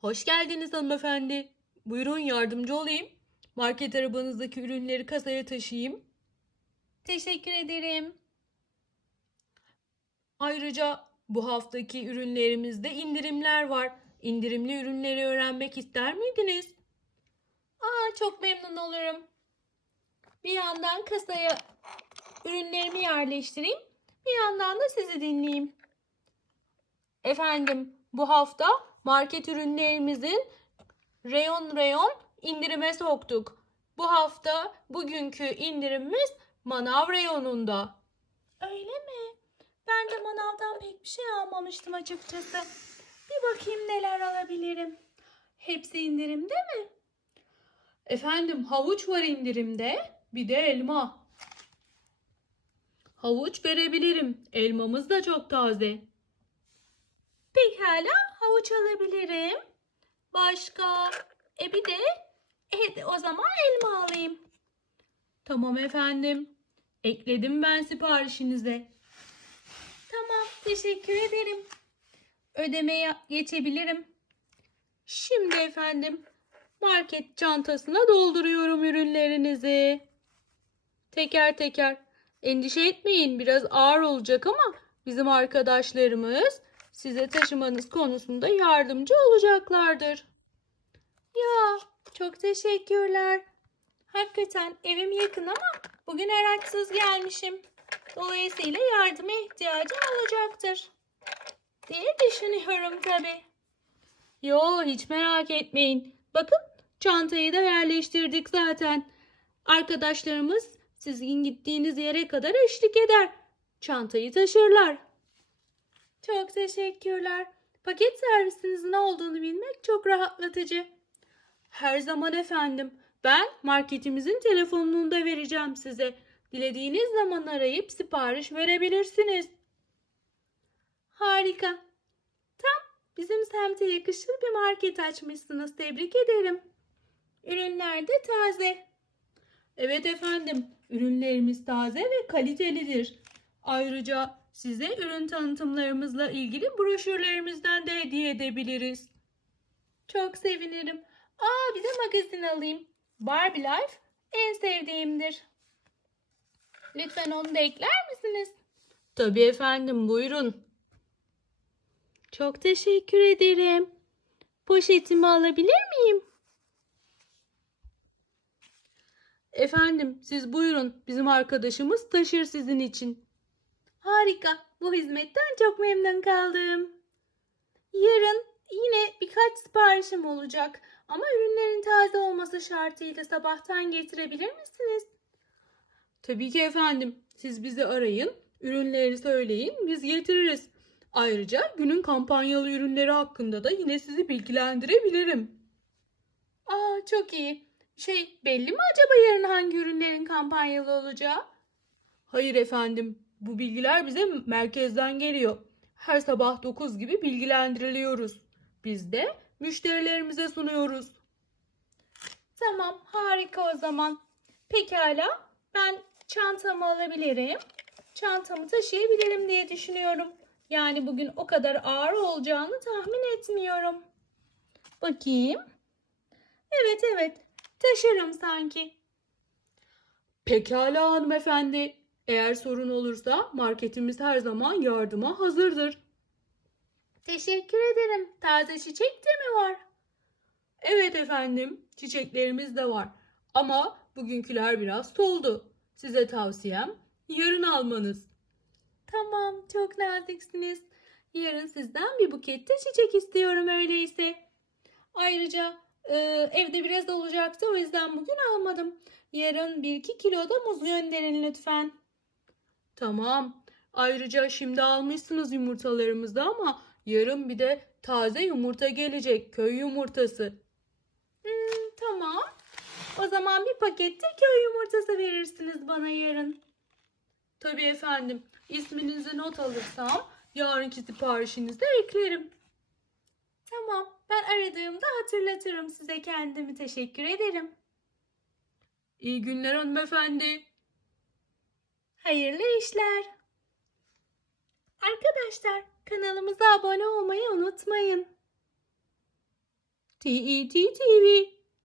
Hoş geldiniz hanımefendi. Buyurun yardımcı olayım. Market arabanızdaki ürünleri kasaya taşıyayım. Teşekkür ederim. Ayrıca bu haftaki ürünlerimizde indirimler var. İndirimli ürünleri öğrenmek ister miydiniz? Aa, çok memnun olurum. Bir yandan kasaya ürünlerimi yerleştireyim, bir yandan da sizi dinleyeyim. Efendim, bu hafta market ürünlerimizin reyon reyon indirime soktuk. Bu hafta bugünkü indirimimiz manav reyonunda. Öyle mi? Ben de manavdan pek bir şey almamıştım açıkçası. Bir bakayım neler alabilirim. Hepsi indirimde mi? Efendim havuç var indirimde. Bir de elma. Havuç verebilirim. Elmamız da çok taze. Pekala havuç alabilirim. Başka? E bir de e, o zaman elma alayım. Tamam efendim. Ekledim ben siparişinize. Tamam teşekkür ederim. Ödemeye geçebilirim. Şimdi efendim market çantasına dolduruyorum ürünlerinizi. Teker teker. Endişe etmeyin biraz ağır olacak ama bizim arkadaşlarımız size taşımanız konusunda yardımcı olacaklardır. Ya çok teşekkürler. Hakikaten evim yakın ama bugün araçsız gelmişim. Dolayısıyla yardıma ihtiyacım olacaktır. Diye düşünüyorum tabii. Yo hiç merak etmeyin. Bakın çantayı da yerleştirdik zaten. Arkadaşlarımız sizin gittiğiniz yere kadar eşlik eder. Çantayı taşırlar. Çok teşekkürler. Paket servisinizin olduğunu bilmek çok rahatlatıcı. Her zaman efendim. Ben marketimizin telefonunu da vereceğim size. Dilediğiniz zaman arayıp sipariş verebilirsiniz. Harika. Tam bizim semte yakışır bir market açmışsınız. Tebrik ederim. Ürünler de taze. Evet efendim. Ürünlerimiz taze ve kalitelidir. Ayrıca size ürün tanıtımlarımızla ilgili broşürlerimizden de hediye edebiliriz. Çok sevinirim. Aa bir de magazin alayım. Barbie Life en sevdiğimdir. Lütfen onu da ekler misiniz? Tabii efendim buyurun. Çok teşekkür ederim. Poşetimi alabilir miyim? Efendim siz buyurun. Bizim arkadaşımız taşır sizin için. Harika. Bu hizmetten çok memnun kaldım. Yarın yine birkaç siparişim olacak. Ama ürünlerin taze olması şartıyla sabahtan getirebilir misiniz? Tabii ki efendim. Siz bizi arayın, ürünleri söyleyin, biz getiririz. Ayrıca günün kampanyalı ürünleri hakkında da yine sizi bilgilendirebilirim. Aa çok iyi. Şey belli mi acaba yarın hangi ürünlerin kampanyalı olacağı? Hayır efendim. Bu bilgiler bize merkezden geliyor. Her sabah 9 gibi bilgilendiriliyoruz. Biz de müşterilerimize sunuyoruz. Tamam, harika o zaman. Pekala, ben çantamı alabilirim. Çantamı taşıyabilirim diye düşünüyorum. Yani bugün o kadar ağır olacağını tahmin etmiyorum. Bakayım. Evet evet, taşırım sanki. Pekala hanımefendi. Eğer sorun olursa marketimiz her zaman yardıma hazırdır. Teşekkür ederim. Taze çiçek de mi var? Evet efendim, çiçeklerimiz de var. Ama bugünküler biraz soldu. Size tavsiyem yarın almanız. Tamam, çok naziksiniz. Yarın sizden bir buket de çiçek istiyorum öyleyse. Ayrıca e, evde biraz olacaktı o yüzden bugün almadım. Yarın 1-2 kilo da muz gönderin lütfen. Tamam. Ayrıca şimdi almışsınız yumurtalarımızı ama yarın bir de taze yumurta gelecek. Köy yumurtası. Hmm, tamam. O zaman bir pakette köy yumurtası verirsiniz bana yarın. Tabii efendim. İsminizi not alırsam yarınki siparişinizde eklerim. Tamam. Ben aradığımda hatırlatırım size kendimi. Teşekkür ederim. İyi günler hanımefendi. Hayırlı işler. Arkadaşlar kanalımıza abone olmayı unutmayın. TET TV